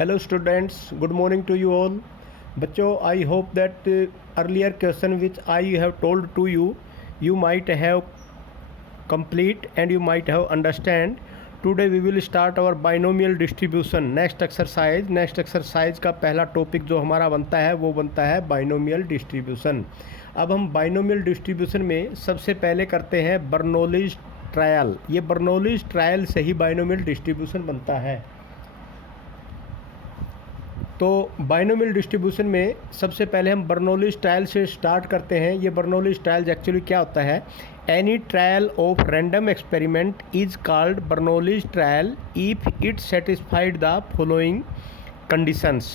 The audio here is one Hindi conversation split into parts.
Hello students, good morning to you all. बच्चों, I hope that earlier question which I have told to you, you might have complete and you might have understand. Today we will start our binomial distribution. Next exercise का पहला टॉपिक जो हमारा बनता है वो बनता है binomial distribution. अब हम binomial distribution में सबसे पहले करते हैं बर्नौलीज ट्रायल. ये बर्नौलीज ट्रायल से ही binomial distribution बनता है. तो बाइनोमियल डिस्ट्रीब्यूशन में सबसे पहले हम बर्नौलीज ट्रायल से स्टार्ट करते हैं. ये बर्नौलीज ट्रायल एक्चुअली क्या होता है? Any trial of random experiment is called Bernoulli's trial if it satisfied the following conditions.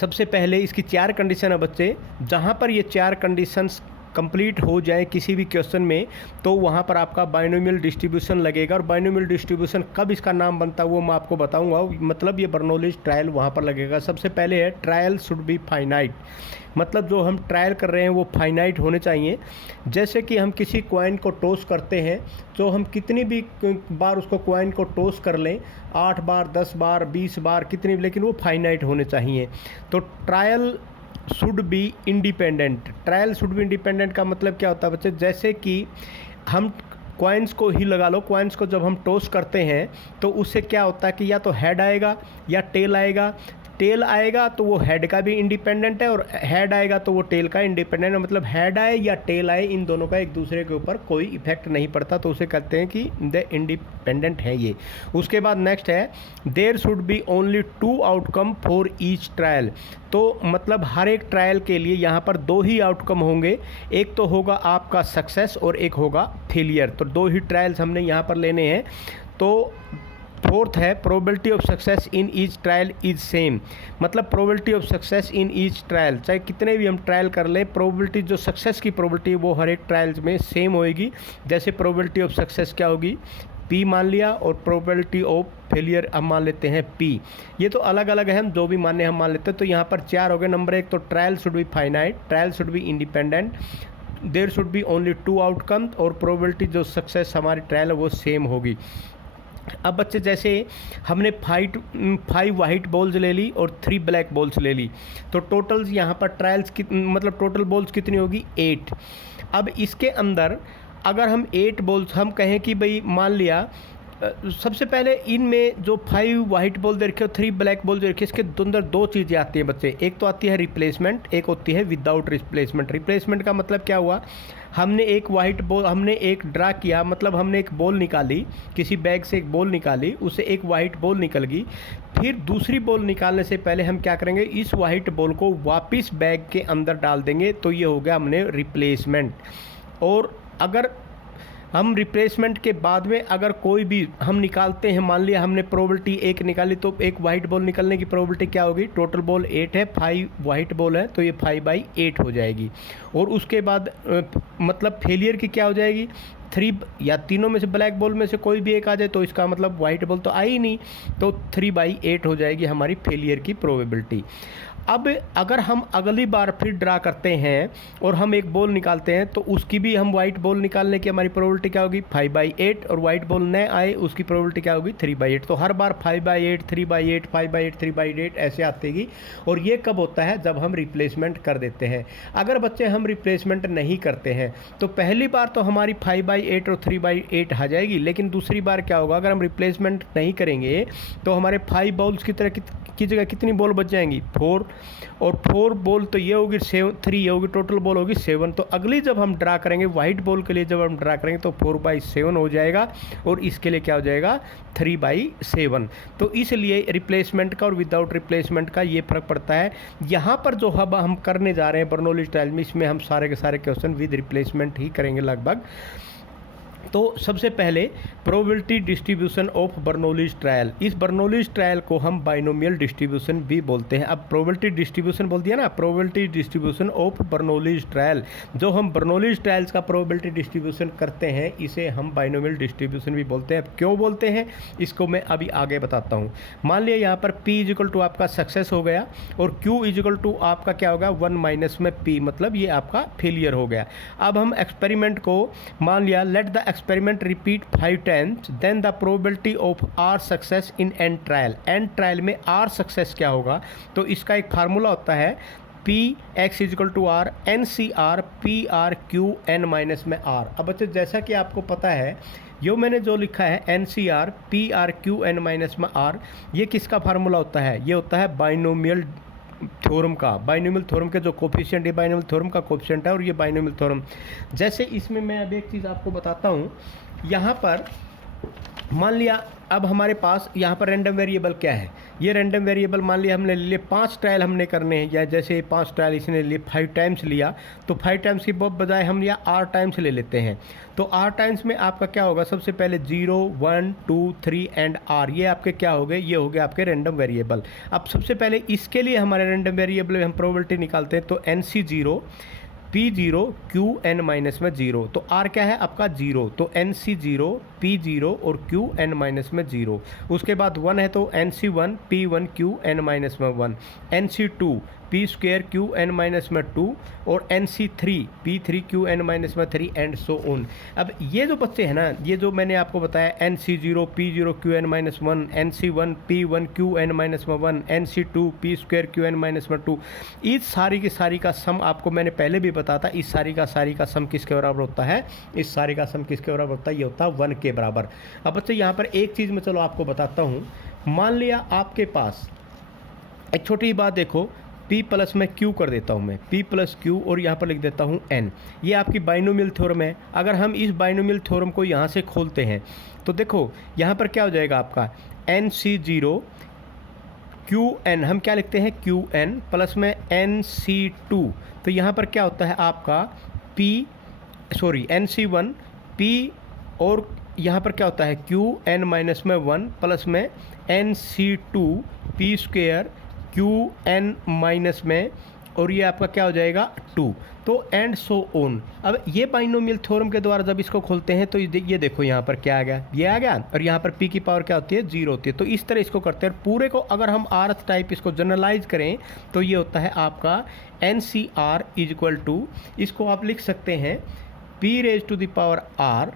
सबसे पहले इसकी 4 कंडीशन है बच्चे. जहाँ पर ये 4 कंडीशंस कंप्लीट हो जाए किसी भी क्वेश्चन में तो वहाँ पर आपका बाइनोमियल डिस्ट्रीब्यूशन लगेगा. और बाइनोमियल डिस्ट्रीब्यूशन कब इसका नाम बनता है वो मैं आपको बताऊंगा. मतलब ये बर्नौलीज ट्रायल वहाँ पर लगेगा. सबसे पहले है ट्रायल शुड बी फाइनाइट. मतलब जो हम ट्रायल कर रहे हैं वो फाइनाइट होने चाहिए. जैसे कि हम किसी कॉइन को टॉस करते हैं तो हम कितनी भी बार उसको कॉइन को टॉस कर लें, 8 बार 10 बार 20 बार कितनी, लेकिन वो फाइनाइट होने चाहिए. तो trial should be independent. Trial should be independent का मतलब क्या होता है बच्चे? जैसे कि हम कॉइन्स को ही लगा लो. कॉइन्स को जब हम टॉस करते हैं तो उससे क्या होता है कि या तो हेड आएगा या टेल आएगा. टेल आएगा तो वो हेड का भी इंडिपेंडेंट है और हेड आएगा तो वो टेल का इंडिपेंडेंट है. मतलब हेड आए या टेल आए इन दोनों का एक दूसरे के ऊपर कोई इफेक्ट नहीं पड़ता. तो उसे कहते हैं कि द इंडिपेंडेंट है ये. उसके बाद नेक्स्ट है there should be only 2 outcome for each trial. तो मतलब हर एक ट्रायल के लिए यहाँ पर 2 ही आउटकम होंगे. एक तो होगा आपका सक्सेस और एक होगा फेलियर. तो 2 ही ट्रायल्स हमने यहाँ पर लेने हैं. तो फोर्थ है probability of success in each trial is same. मतलब probability of success in each trial, चाहे कितने भी हम ट्रायल कर लें, प्रोबेबिलिटी जो सक्सेस की प्रोबेबिलिटी वो हर एक ट्रायल्स में सेम होएगी. जैसे प्रोबेबिलिटी ऑफ सक्सेस क्या होगी? P मान लिया. और प्रोबेबिलिटी ऑफ फेलियर हम मान लेते हैं P. ये तो अलग अलग है, हम जो भी माने हम मान लेते हैं. तो यहाँ पर 4 हो गए. नंबर 1 तो trial should be finite, trial should be independent, there should be only 2 outcome और प्रोबेबिलिटी जो सक्सेस हमारी ट्रायल है वो सेम होगी. अब बच्चे जैसे हमने 5 वाइट बॉल्स ले ली और 3 ब्लैक बॉल्स ले ली. तो टोटल यहाँ पर ट्रायल्स की मतलब टोटल बॉल्स कितनी होगी? 8. अब इसके अंदर अगर हम 8 बॉल्स हम कहें कि भाई मान लिया सबसे पहले इनमें जो 5 वाइट बॉल दे रखे और 3 ब्लैक बॉल दे रखे, इसके अंदर 2 चीज़ें आती हैं बच्चे. एक तो आती है रिप्लेसमेंट, एक होती है विदाउट रिप्लेसमेंट. रिप्लेसमेंट का मतलब क्या हुआ? हमने एक वाइट बॉल, हमने एक ड्रा किया, मतलब हमने एक बॉल निकाली, किसी बैग से एक बॉल निकाली, उससे एक वाइट बॉल निकल गई. फिर दूसरी बॉल निकालने से पहले हम क्या करेंगे? इस वाइट बॉल को वापस बैग के अंदर डाल देंगे. तो ये हो गया हमने रिप्लेसमेंट. और अगर हम रिप्लेसमेंट के बाद में अगर कोई भी हम निकालते हैं, मान लिया हमने प्रोबेबिलिटी 1 निकाली तो एक वाइट बॉल निकलने की प्रोबेबिलिटी क्या होगी? टोटल बॉल 8 है, 5 वाइट बॉल है तो ये 5/8 हो जाएगी. और उसके बाद मतलब फेलियर की क्या हो जाएगी? 3 या तीनों में से ब्लैक बॉल में से कोई भी एक आ जाए तो इसका मतलब वाइट बॉल तो आई नहीं, तो 3/8 हो जाएगी हमारी फेलियर की प्रोबेबिलिटी. अब अगर हम अगली बार फिर ड्रा करते हैं और हम एक बॉल निकालते हैं तो उसकी भी हम वाइट बॉल निकालने की हमारी प्रोबेबिलिटी क्या होगी? 5/8. और वाइट बॉल न आए उसकी प्रोबेबिलिटी क्या होगी? 3/8. तो हर बार 5/8 3/8 5/8 3/8 ऐसे आतेगी. और ये कब होता है? जब हम रिप्लेसमेंट कर देते हैं. अगर बच्चे हम रिप्लेसमेंट नहीं करते हैं तो पहली बार तो हमारी 5/8 और 3/8 आ जाएगी. लेकिन दूसरी बार क्या होगा? अगर हम रिप्लेसमेंट नहीं करेंगे तो हमारे 5 बॉल्स की तरह की जगह कितनी बॉल बच जाएंगी? 4. और 4 बॉल तो ये होगी 3 ये होगी, टोटल बॉल होगी 7. तो अगली जब हम ड्रा करेंगे वाइट बॉल के लिए, जब हम ड्रा करेंगे तो 4/7 हो जाएगा. और इसके लिए क्या हो जाएगा? 3/7. तो इसलिए रिप्लेसमेंट का और विदाउट रिप्लेसमेंट का ये फ़र्क पड़ता है. यहाँ पर जो अब हम करने जा रहे हैं बर्नौलीज ट्रायल में, इसमें हम सारे के सारे क्वेश्चन विद रिप्लेसमेंट ही करेंगे लगभग. तो सबसे पहले probability distribution of Bernoulli's trial. इस बर्नौलीज ट्रायल को हम बाइनोमियल डिस्ट्रीब्यूशन भी बोलते हैं. अब प्रोबेबिलिटी डिस्ट्रीब्यूशन बोल दिया ना, probability distribution of Bernoulli's trial. जो हम बर्नौलीज ट्रायल्स का प्रोबेबिलिटी डिस्ट्रीब्यूशन करते हैं इसे हम बाइनोमियल डिस्ट्रीब्यूशन भी बोलते हैं. क्यों बोलते हैं इसको मैं अभी आगे बताता हूँ. मान लिया यहाँ पर P = आपका सक्सेस हो गया और Q = आपका क्या होगा? 1 माइनस में P, मतलब ये आपका फेलियर हो गया. अब हम एक्सपेरिमेंट को मान लिया, let the experiment repeat 5 times then the probability of R success in N trial. N trial में आर सक्सेस क्या होगा, तो इसका एक फार्मूला होता है P X is equal to R N C R P R Q N minus में आर। अब बच्चे जैसा कि आपको पता है मैंने जो लिखा है N C R P R Q N minus में आर, ये किसका फार्मूला होता है, ये होता है बाइनोमियल थ्योरम का। बाइनोमियल थ्योरम के जो कोफिशिएंट है बाइनोमियल थ्योरम का कोफिशिएंट है और ये बाइनोमियल थ्योरम। जैसे इसमें मैं अब एक चीज़ आपको बताता हूँ, यहाँ पर मान लिया अब हमारे पास यहाँ पर रैंडम वेरिएबल क्या है, ये रैंडम वेरिएबल मान लिया हमने ले लिए 5 ट्रायल हमने करने हैं, या जैसे 5 ट्रायल इसने लिए 5 टाइम्स लिया, तो 5 टाइम्स की बजाय हम या R टाइम्स ले लेते हैं। तो R टाइम्स में आपका क्या होगा, सबसे पहले 0 1 2 3 एंड R, ये आपके क्या हो गए, ये हो गए आपके रैंडम वेरिएबल। अब सबसे पहले इसके लिए हमारे रैंडम वेरिएबल में हम प्रोबेबिलिटी निकालते हैं, तो NC0 P0 Q n minus में 0, तो R क्या है आपका 0, तो NC0 P0 और Q n माइनस में 0। उसके बाद 1 है तो NC1 P1 Q n minus में 1, NC2 P square Q n minus में 2 और NC3 P3 Q n minus में 3 एंड सो ऑन। अब ये जो बच्चे हैं ना, ये जो मैंने आपको बताया NC0 P0 Q n minus 1, NC1 P1 Q n minus में 1, NC2 P square Q n minus में 2, इस सारी की सारी का सम आपको मैंने पहले भी बताया था, इस सारी का सम किसके बराबर होता है, इस सारी का सम किसके बराबर होता है, ये होता है 1 के बराबर। अब बच्चे यहाँ पर एक चीज़ मैं चलो आपको बताता हूँ, मान लिया आपके पास एक छोटी बात देखो, P प्लस में Q कर देता हूँ मैं, P प्लस Q और यहाँ पर लिख देता हूँ N, ये आपकी बाइनोमियल थ्योरम है। अगर हम इस बाइनोमियल थ्योरम को यहाँ से खोलते हैं तो देखो यहाँ पर क्या हो जाएगा आपका NC0 QN, हम क्या लिखते हैं QN प्लस में NC2, तो यहाँ पर क्या होता है आपका NC1 P और यहाँ पर क्या होता है QN माइनस में 1 प्लस में NC2 P square QN minus में, और ये आपका क्या हो जाएगा 2, तो एंड सो ऑन। अब ये बाइनोमियल थ्योरम के द्वारा जब इसको खोलते हैं तो ये देखो यहाँ पर क्या आ गया, ये आ गया, और यहाँ पर P की पावर क्या होती है 0 होती है। तो इस तरह इसको करते हैं, पूरे को अगर हम R टाइप इसको जनरलाइज करें तो ये होता है आपका NCR इज इक्वल टू, इसको आप लिख सकते हैं P raise to the power R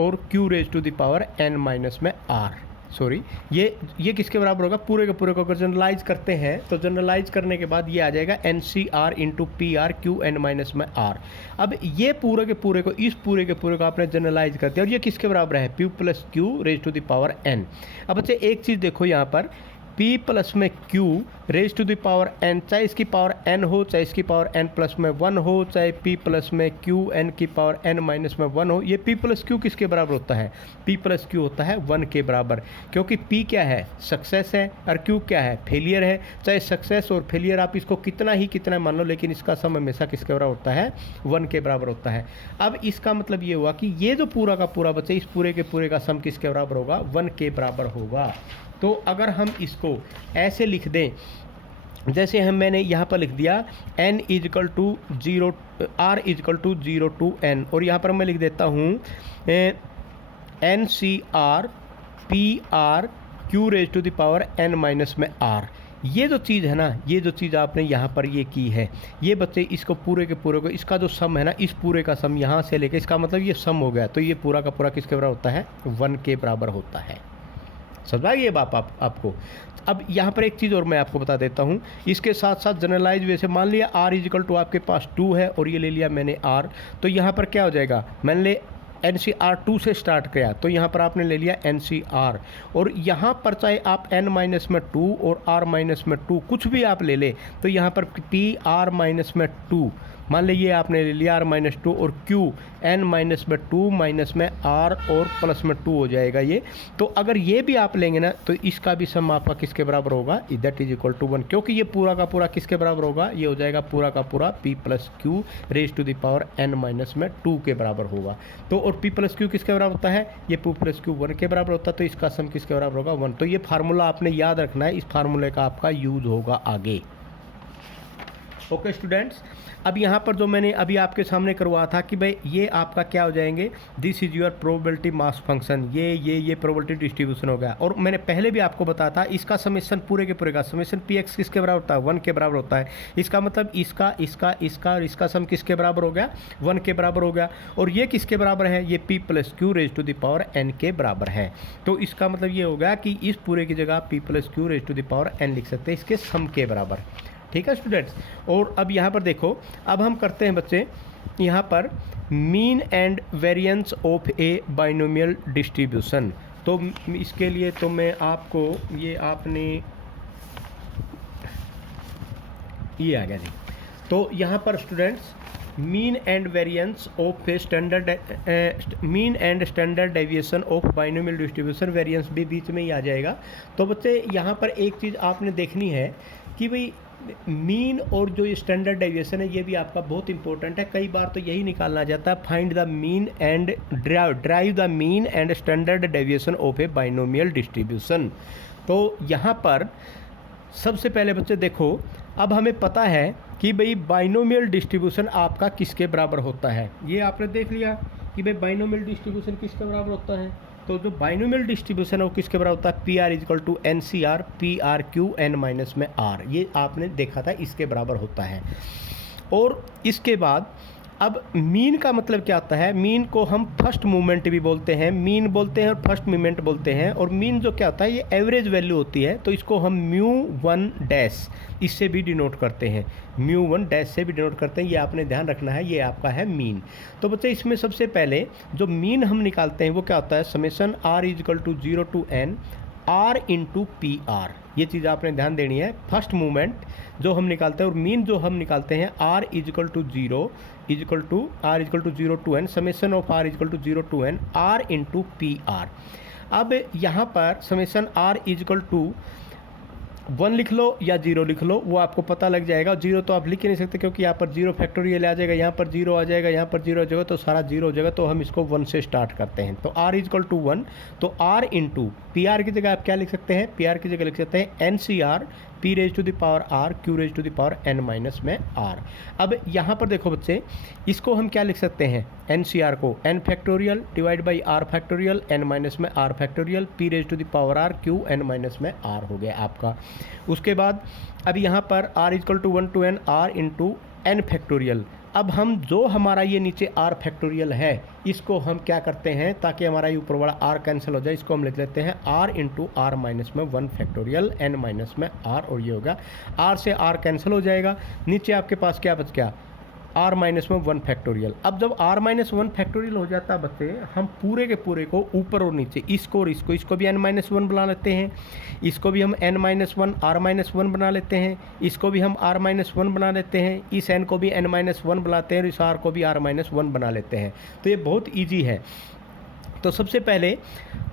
और Q raise to the power N minus में R, सॉरी ये किसके बराबर होगा, पूरे के पूरे को अगर जनरलाइज करते हैं तो जनरलाइज करने के बाद ये आ जाएगा NCR into PR QN minus में R। अब ये पूरे के पूरे को, इस पूरे के पूरे को आपने जनरलाइज करते हैं और ये किसके बराबर है P plus Q raise to the power N। अब अच्छा एक चीज़ देखो यहाँ पर P प्लस में Q raise to the power N, चाहे इसकी पावर N हो चाहे इसकी पावर N प्लस में 1 हो, चाहे P प्लस में Q N की पावर N माइनस में 1 हो, ये P प्लस Q किसके बराबर होता है, P प्लस Q होता है 1 के बराबर, क्योंकि P क्या है सक्सेस है और Q क्या है फेलियर है। चाहे सक्सेस और फेलियर आप इसको कितना मान लो, लेकिन इसका सम हमेशा किसके बराबर होता है 1 के बराबर होता है। अब इसका मतलब ये हुआ कि ये जो पूरा का पूरा बच्चे, इस पूरे के पूरे का सम किसके बराबर होगा 1 के बराबर होगा। तो अगर हम इसको ऐसे लिख दें, जैसे मैंने यहाँ पर लिख दिया N is equal to 0 R is equal to 0 to N, और यहाँ पर मैं लिख देता हूँ NCR PR Q raise to the power N minus में R। ये जो चीज़ है ना, ये जो चीज़ आपने यहाँ पर ये की है, ये बच्चे इसको पूरे के पूरे को, इसका जो सम है ना, इस पूरे का सम यहाँ से लेके, इसका मतलब ये सम हो गया, तो ये पूरा का पूरा किसके बराबर होता है 1 के बराबर होता है। समझा ये बात आपको। अब यहाँ पर एक चीज़ और मैं आपको बता देता हूँ, इसके साथ साथ जनरलाइज वैसे मान लिया R इजिकल टू आपके पास 2 है और ये ले लिया मैंने R, तो यहाँ पर क्या हो जाएगा, मैंने ले NCR 2 से स्टार्ट किया तो यहाँ पर आपने ले लिया NCR, और यहाँ पर चाहे आप N माइनस में 2 और R माइनस में 2 कुछ भी आप ले ले, तो यहाँ पर PR माइनस में 2 मान लीजिए आपने ले लिया R माइनस 2 और Q N माइनस में 2 माइनस में R और प्लस में 2 हो जाएगा ये। तो अगर ये भी आप लेंगे ना तो इसका भी सम आपका किसके बराबर होगा, दैट इज इक्वल टू 1, क्योंकि ये पूरा का पूरा किसके बराबर होगा, ये हो जाएगा पूरा का पूरा P plus Q raise to the power N minus में 2 के बराबर होगा। तो और P प्लस Q किसके बराबर होता है, ये P प्लस Q 1 के बराबर होता है, तो इसका सम किसके बराबर होगा 1। तो ये फार्मूला आपने याद रखना है, इस फार्मूले का आपका यूज होगा आगे। ओके स्टूडेंट्स, अब यहाँ पर जो मैंने अभी आपके सामने करवा था कि भाई ये आपका क्या हो जाएंगे, this is your probability mass function, ये प्रोबेबिलिटी डिस्ट्रीब्यूशन हो गया। और मैंने पहले भी आपको बताया था इसका समेशन पूरे के पूरे का समेशन पी एक्स किसके बराबर होता है, 1 के बराबर होता है। इसका मतलब इसका और इसका सम किसके बराबर हो गया, 1 के बराबर हो गया। और ये किसके बराबर है, ये p plus Q raise to the power n के बराबर है। तो इसका मतलब ये होगा कि इस पूरे की जगह p plus Q raise to the power n लिख सकते हैं इसके सम के बराबर। ठीक है स्टूडेंट्स। और अब यहाँ पर देखो, अब हम करते हैं बच्चे यहाँ पर mean and variance of A binomial distribution. तो इसके लिए तो मैं आपको ये आपने ये आ गया जी। तो यहाँ पर students mean and variance of mean and standard deviation of binomial distribution, variance भी बीच में ही आ जाएगा। तो बच्चे यहाँ पर एक चीज़ आपने देखनी है कि भाई मीन और जो ये स्टैंडर्ड डेविएशन है ये भी आपका बहुत इंपॉर्टेंट है। कई बार तो यही निकालना जाता है, find the mean and drive the mean and standard deviation of A binomial distribution. तो यहाँ पर सबसे पहले बच्चे देखो, अब हमें पता है कि भाई बाइनोमियल डिस्ट्रीब्यूशन आपका किसके बराबर होता है। ये आपने देख लिया कि भाई बाइनोमियल डिस्ट्रीब्यूशन किसके बराबर होता है। तो जो बाइनोमियल डिस्ट्रीब्यूशन है वो किसके बराबर होता है, P R is equal to N C R P R Q N minus में आर, ये आपने देखा था इसके बराबर होता है। और इसके बाद अब मीन का मतलब क्या होता है, मीन को हम फर्स्ट मूवमेंट भी बोलते हैं, मीन बोलते हैं और फर्स्ट मूवमेंट बोलते हैं। और मीन जो क्या होता है ये एवरेज वैल्यू होती है, तो इसको हम म्यू 1 डैश इससे भी डिनोट करते हैं, म्यू 1 डैश से भी डिनोट करते हैं। ये आपने ध्यान रखना है, ये आपका है मीन। तो बच्चे इसमें सबसे पहले जो मीन हम निकालते हैं वो क्या होता है, summation R is equal to 0 to N R into P R. ये चीज़ आपने ध्यान देनी है, फर्स्ट मूवमेंट जो हम निकालते हैं और मीन जो हम निकालते हैं R is equal to 0 is equal to 0 to N summation of R is equal to 0 to N R into P R. अब यहाँ पर समेशन आर इजकल टू 1 लिख लो या 0 लिख लो, वो आपको पता लग जाएगा। 0 तो आप लिख ही नहीं सकते क्योंकि यहाँ पर 0 फैक्टोरियल आ जाएगा, यहाँ पर 0 आ जाएगा, यहाँ पर 0 आ जाएगा, तो सारा 0 हो जाएगा। तो हम इसको 1 से स्टार्ट करते हैं। तो r इजकल टू 1, तो r इंटू पी आर की जगह आप क्या लिख सकते हैं, पी आर की जगह लिख सकते हैं N C R P raise to the power R Q raise to the power N minus में आर। अब यहाँ पर देखो बच्चे, इसको हम क्या लिख सकते हैं, एन सी आर को N factorial divide by are factorial N minus में are factorial P raise to the power R Q N minus में आर हो गया आपका। उसके बाद अब यहाँ पर r is equal to 1 to N R into N factorial. अब हम जो हमारा ये नीचे r फैक्टोरियल है इसको हम क्या करते हैं, ताकि हमारा ये ऊपर वाला r कैंसिल हो जाए, इसको हम लिख लेते हैं r इंटू आर माइनस में 1 फैक्टोरियल n माइनस में r। और ये होगा r से r कैंसिल हो जाएगा, नीचे आपके पास क्या बच गया, r माइनस में 1 फैक्टोरियल। अब जब r माइनस 1 फैक्टोरियल हो जाता है बच्चे, हम पूरे के पूरे को ऊपर और नीचे इसको और इसको भी n माइनस 1 बना लेते हैं, इसको भी हम n माइनस 1 r माइनस 1 बना लेते हैं, इसको भी हम r माइनस 1 बना लेते हैं, इस n को भी n माइनस 1 बनाते हैं और इस r को भी r माइनस 1 बना लेते हैं। तो ये बहुत ईजी है। तो सबसे पहले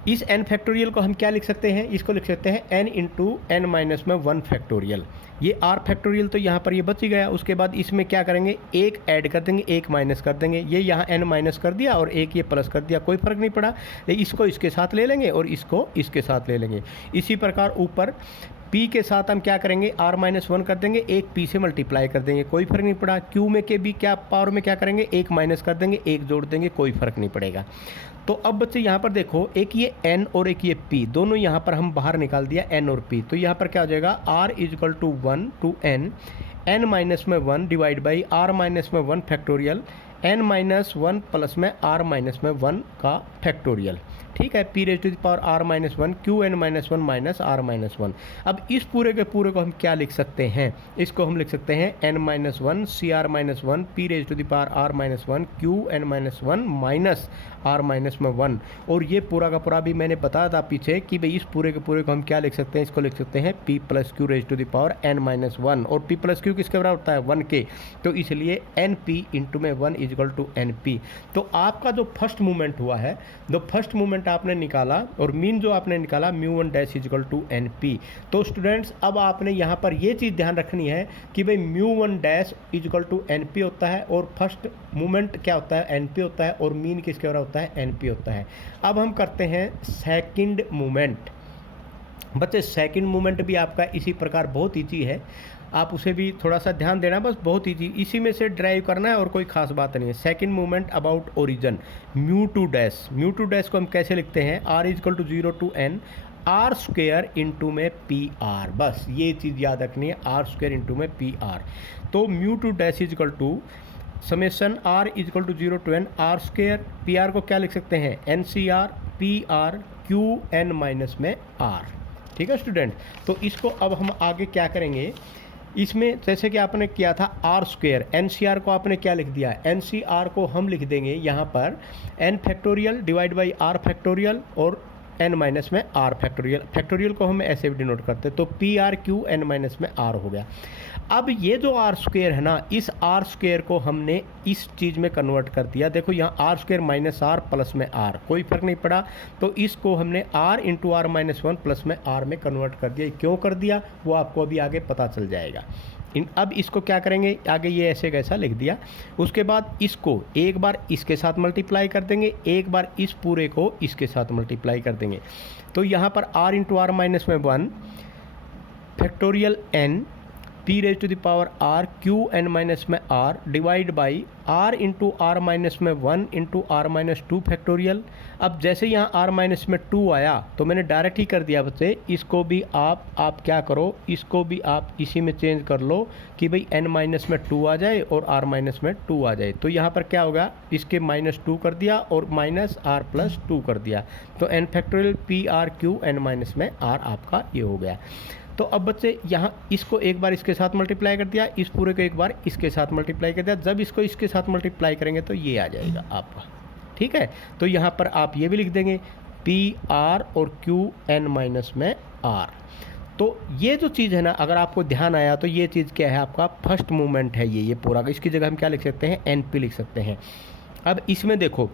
इस n फैक्टोरियल को हम क्या लिख सकते हैं, इसको लिख सकते हैं n इंटू एन माइनस में 1 फैक्टोरियल। ये r फैक्टोरियल तो यहाँ पर ये बच ही गया। उसके बाद इसमें क्या करेंगे, एक ऐड कर देंगे, एक माइनस कर देंगे। ये यहाँ n माइनस कर दिया और एक ये प्लस कर दिया, कोई फ़र्क नहीं पड़ा। इसको इसके साथ ले लेंगे और इसको इसके साथ ले लेंगे। इसी प्रकार ऊपर p के साथ हम क्या करेंगे, r माइनस 1 कर देंगे, एक p से मल्टीप्लाई कर देंगे, कोई फ़र्क नहीं पड़ा। q में के भी क्या पावर में क्या करेंगे, एक माइनस कर देंगे, एक जोड़ देंगे, कोई फ़र्क नहीं पड़ेगा। तो अब बच्चे यहाँ पर देखो, एक ये n और एक ये p, दोनों यहाँ पर हम बाहर निकाल दिया n और p। तो यहाँ पर क्या हो जाएगा, r is equal to 1 to n minus में 1 डिवाइड बाई r माइनस में 1 फैक्टोरियल n माइनस 1 प्लस में r माइनस में 1 का फैक्टोरियल। ठीक है, p raise to the power r minus 1 Q N minus 1 minus r minus 1। अब इस पूरे के पूरे को हम क्या लिख सकते हैं, इसको हम लिख सकते हैं n minus 1 C R minus 1 p raise to the power r minus 1 Q N minus 1 minus r minus में 1। और ये पूरा का पूरा भी मैंने बताया था पीछे कि भाई इस पूरे के पूरे को हम क्या लिख सकते हैं, इसको लिख सकते हैं p plus Q raise to the power n minus 1। और p प्लस क्यू किसके बराबर होता है, 1 के, तो इसलिए एन पी इंटू में 1 इजकल टू एन पी। तो आपका जो फर्स्ट मूवमेंट हुआ है, जो फर्स्ट मूवमेंट आपने निकाला और मीन जो आपने निकाला mu 1 dash is equal to n p. तो स्टूडेंट्स अब आपने यहाँ पर ये चीज़ ध्यान रखनी है कि भाई mu 1 dash is equal to n p होता है और फर्स्ट मूवमेंट क्या होता है, एन पी होता है, और मीन किसके बराबर होता है, एन पी होता है। अब हम करते हैं सेकंड मूवमेंट। बच्चे सेकंड मूवमेंट भी आपका इसी प्रकार बहुत ईजी है। आप उसे भी थोड़ा सा ध्यान देना, बस बहुत ईजी, इसी में से ड्राइव करना है और कोई खास बात नहीं है। Second movement about origin, mu two dash को हम कैसे लिखते हैं, r is equal to 0 to n r square into में पी आर, बस ये चीज़ याद रखनी है, आर स्क्वेयर इंटू में पी आर। तो mu two dash is equal to summation r is equal to 0 to n r square, p r को क्या लिख सकते हैं, N C R P R Q N minus में आर। ठीक है स्टूडेंट, तो इसको अब हम आगे क्या करेंगे, इसमें जैसे कि आपने किया था r square, n C R को आपने क्या लिख दिया, एन सी आर को हम लिख देंगे यहाँ पर n factorial divide by are factorial और एन माइनस में आर फैक्टोरियल, फैक्टोरियल को हम ऐसे भी डिनोट करते हैं, तो p are Q N minus में आर हो गया। अब ये जो आर स्क्वेयर है ना, इस आर स्क्वेयर को हमने इस चीज़ में कन्वर्ट कर दिया, देखो यहाँ r square minus r plus में आर, कोई फर्क नहीं पड़ा, तो इसको हमने r into r minus 1 plus में आर में कन्वर्ट कर दिया। क्यों कर दिया वो आपको अभी आगे पता चल जाएगा। अब इसको क्या करेंगे, आगे ये ऐसे कैसा लिख दिया, उसके बाद इसको एक बार इसके साथ मल्टीप्लाई कर देंगे, एक बार इस पूरे को इसके साथ मल्टीप्लाई कर देंगे, तो यहाँ पर r इंटू आर माइनस में 1 factorial n p raise to the power r q N minus में r divide by r into r minus में 1 इंटू आर माइनस 2 फैक्टोरियल। अब जैसे यहाँ r माइनस में 2 आया तो मैंने डायरेक्ट ही कर दिया बच्चे, इसको भी आप क्या करो, इसको भी आप इसी में चेंज कर लो कि भाई n माइनस में 2 आ जाए और r माइनस में 2 आ जाए, तो यहाँ पर क्या होगा, इसके माइनस 2 कर दिया और माइनस r प्लस 2 कर दिया, तो n factorial p are Q N minus में r आपका ये हो गया। तो अब बच्चे यहाँ इसको एक बार इसके साथ मल्टीप्लाई कर दिया, इस पूरे को एक बार इसके साथ मल्टीप्लाई कर दिया, जब इसको इसके साथ मल्टीप्लाई करेंगे तो ये आ जाएगा आपका। ठीक है, तो यहाँ पर आप ये भी लिख देंगे पी आर और क्यू एन माइनस में आर। तो ये जो चीज़ है ना, अगर आपको ध्यान आया तो ये चीज़ क्या है, आपका फर्स्ट मूवमेंट है ये पूरा, इसकी जगह हम क्या लिख सकते हैं, एन पी लिख सकते हैं। अब इसमें देखो,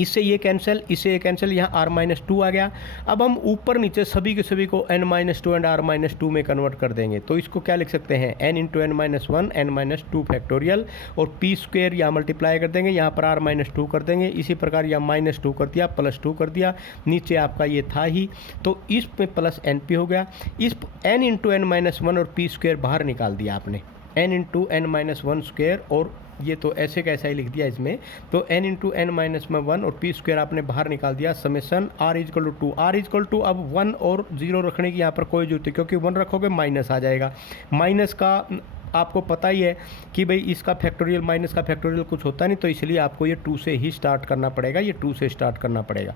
इससे ये कैंसिल, इससे ये कैंसिल, यहाँ r माइनस 2 आ गया। अब हम ऊपर नीचे सभी के सभी को n minus 2 and r minus 2 में कन्वर्ट कर देंगे, तो इसको क्या लिख सकते हैं, n into n minus 1 n minus 2 factorial, और p स्क्वेयर यहाँ मल्टीप्लाई कर देंगे, यहाँ पर r माइनस 2 कर देंगे, इसी प्रकार यहाँ माइनस 2 कर दिया, प्लस 2 कर दिया, नीचे आपका ये था ही, तो इस पे प्लस एन पी हो गया। इस n इंटू एन माइनस 1 और p स्क्वेयर बाहर निकाल दिया आपने, n into n minus 1 square, और ये तो ऐसे कैसा ही लिख दिया इसमें, तो n इंटू एन माइनस में 1 और p स्क्वेयर आपने बाहर निकाल दिया, summation r is equal to 2, r is equal to अब 1 और 0 रखने की यहाँ पर कोई जरूरत नहीं, क्योंकि 1 रखोगे माइनस आ जाएगा। माइनस का आपको पता ही है कि भाई इसका फैक्टोरियल माइनस का फैक्टोरियल कुछ होता नहीं, तो इसलिए आपको ये 2 से ही स्टार्ट करना पड़ेगा, ये 2 से स्टार्ट करना पड़ेगा।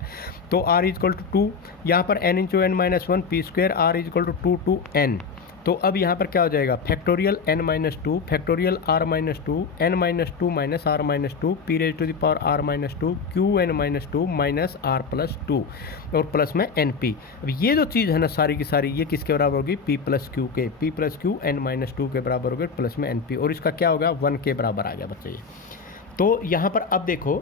तो r इजकल टू 2, यहाँ पर n into n minus 1 p square r is equal to 2 to n, तो अब यहाँ पर क्या हो जाएगा, factorial n minus 2 factorial r minus 2 n minus 2 minus r minus 2 p raise to the power r minus 2 q N minus 2 minus r plus 2 और प्लस में n p। अब ये जो चीज़ है ना सारी की सारी, ये किसके बराबर होगी, p प्लस क्यू के, p plus Q n minus 2 के बराबर होगी, प्लस में n p, और इसका क्या होगा, 1 के बराबर आ गया बच्चे ये। तो यहाँ पर अब देखो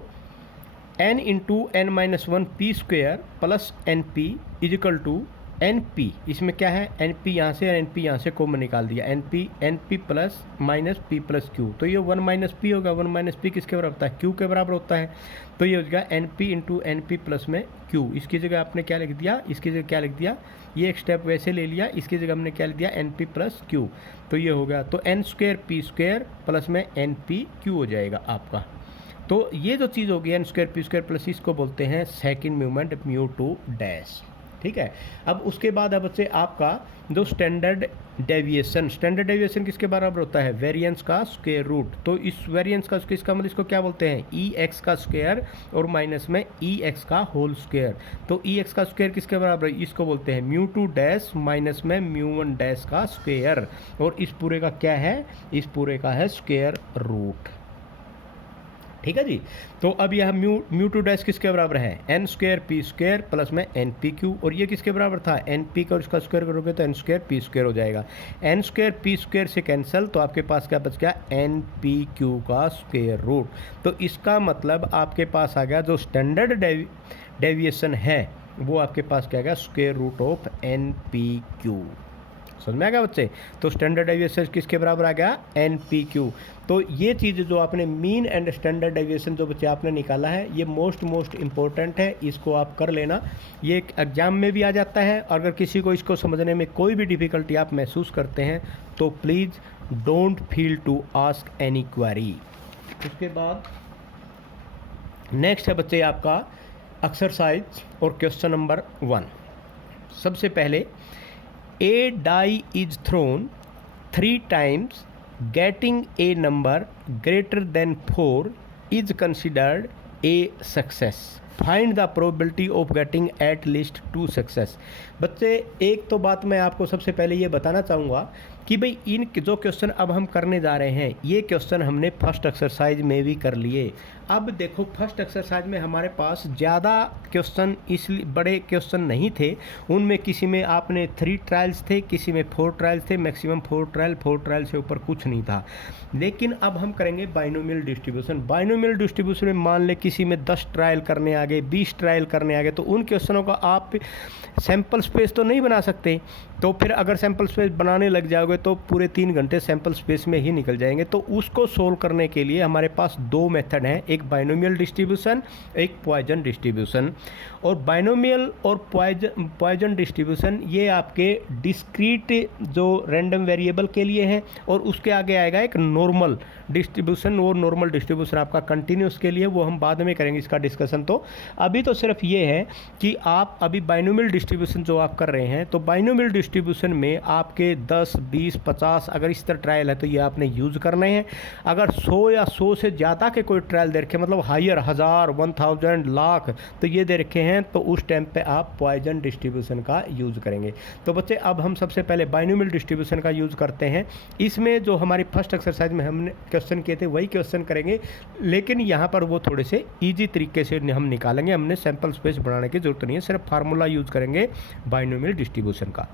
n into n minus 1 p square plus n p is equal to n p, इसमें क्या है, एन पी यहाँ से और एन पी यहाँ से कॉमन निकाल दिया, n p plus minus p plus q, तो ये 1 माइनस पी होगा, 1 माइनस पी किसके बराबर होता है, क्यू के बराबर होता है, तो ये हो जाएगा n p into n p plus में क्यू। इसकी जगह आपने क्या लिख दिया, इसकी जगह क्या लिख दिया, ये एक स्टेप वैसे ले लिया, इसकी जगह हमने क्या लिख दिया, एन पी प्लस क्यू, तो ये हो गया, तो n square p square plus में एन पी क्यू हो जाएगा आपका। तो ये जो चीज़ होगी n square p square plus, इसको बोलते हैं second movement mu two dash. ठीक है, अब उसके बाद अब बच्चे आपका जो स्टैंडर्ड डेविएशन किसके बराबर होता है, वेरिएंस का स्क्वायर रूट। तो इस वेरिएंस का इसका मतलब इसको क्या बोलते हैं, ई एक्स का स्क्वायर और माइनस में ई एक्स का होल स्क्वायर। तो ई एक्स का स्क्वायर किसके बराबर है, इसको बोलते हैं म्यू टू डैश माइनस में म्यू 1 डैश का स्क्वायर, और इस पूरे का क्या है, इस पूरे का है स्क्वायर रूट। ठीक है जी, तो अब यह म्यू टू डैश किसके बराबर है, n square p square plus में एन पी क्यू, और ये किसके बराबर था, एन पी का, और इसका स्क्वायर करोगे तो एन स्क्वायर पी स्क्वायर हो जाएगा। एन स्क्वायर पी स्क्वायर से कैंसिल, तो आपके पास क्या बच गया, एन पी क्यू का स्क्वायर रूट। तो इसका मतलब आपके पास आ गया जो स्टैंडर्ड डेविएशन है वो आपके पास क्या आ गया, square root of n p q. समझ में आ गया बच्चे। तो स्टैंडर्ड डेविएशन किसके बराबर आ गया, NPQ। तो ये चीज़ जो आपने मीन एंड स्टैंडर्ड डेविएशन जो बच्चे आपने निकाला है, ये मोस्ट इम्पोर्टेंट है, इसको आप कर लेना। ये एक एग्जाम में भी आ जाता है। अगर किसी को इसको समझने में कोई भी डिफ़िकल्टी आप महसूस करते हैं तो please don't feel to ask any query. उसके बाद नेक्स्ट है बच्चे आपका एक्सरसाइज और क्वेश्चन नंबर 1। सबसे पहले, a die is thrown 3 times, getting a number greater than 4 is considered a success. Find the probability of getting at least 2 success. बच्चे एक तो बात मैं आपको सबसे पहले ये बताना चाहूँगा कि भाई इन जो क्वेश्चन अब हम करने जा रहे हैं, ये क्वेश्चन हमने फर्स्ट एक्सरसाइज में भी कर लिए। अब देखो फर्स्ट एक्सरसाइज में हमारे पास ज़्यादा क्वेश्चन इसलिए बड़े क्वेश्चन नहीं थे, उनमें किसी में आपने 3 ट्रायल्स थे, किसी में 4 ट्रायल्स थे, मैक्सिमम 4 ट्रायल से ऊपर कुछ नहीं था। लेकिन अब हम करेंगे बाइनोमियल डिस्ट्रीब्यूशन। बाइनोमियल डिस्ट्रीब्यूशन में मान ले किसी में 10 ट्रायल करने आ गए, 20 ट्रायल करने आ गए, तो उन क्वेश्चनों का आप सैम्पल स्पेस तो नहीं बना सकते। तो फिर अगर सैम्पल स्पेस बनाने लग जाओगे तो पूरे 3 घंटे सैम्पल स्पेस में ही निकल जाएंगे। तो उसको सोल्व करने के लिए हमारे पास 2 मेथड हैं, एक बाइनोमियल डिस्ट्रीब्यूशन, एक पॉइजन डिस्ट्रीब्यूशन। और बाइनोमियल और पॉइजन डिस्ट्रीब्यूशन ये आपके डिस्क्रीट जो रैंडम वेरिएबल के लिए है, और उसके आगे आएगा एक नॉर्मल डिस्ट्रीब्यूशन। वो नॉर्मल डिस्ट्रीब्यूशन आपका कंटिन्यूस के लिए, वो हम बाद में करेंगे इसका डिस्कशन। तो अभी तो सिर्फ ये है कि आप अभी बाइनोमियल डिस्ट्रीब्यूशन जो आप कर रहे हैं, तो बाइनोमियल डिस्ट्रीब्यूशन में आपके 10, 20, 50 अगर इस तरह ट्रायल है तो ये आपने यूज़ करने हैं। अगर 100 या 100 से ज़्यादा के कोई ट्रायल दे रखे, मतलब हायर 1000, 1000, लाख तो ये दे रखे हैं, तो उस टाइम पे आप पॉइजन डिस्ट्रीब्यूशन का यूज़ करेंगे। तो बच्चे अब हम सबसे पहले बाइनोमियल डिस्ट्रीब्यूशन का यूज़ करते हैं। इसमें जो हमारी फर्स्ट एक्सरसाइज में हमने क्वेश्चन किए थे वही क्वेश्चन करेंगे, लेकिन यहाँ पर वो थोड़े से ईजी तरीके से हम निकालेंगे। हमने सैम्पल स्पेस बनाने की जरूरत नहीं है, सिर्फ फार्मूला यूज़ करेंगे बाइनोमियल डिस्ट्रीब्यूशन का।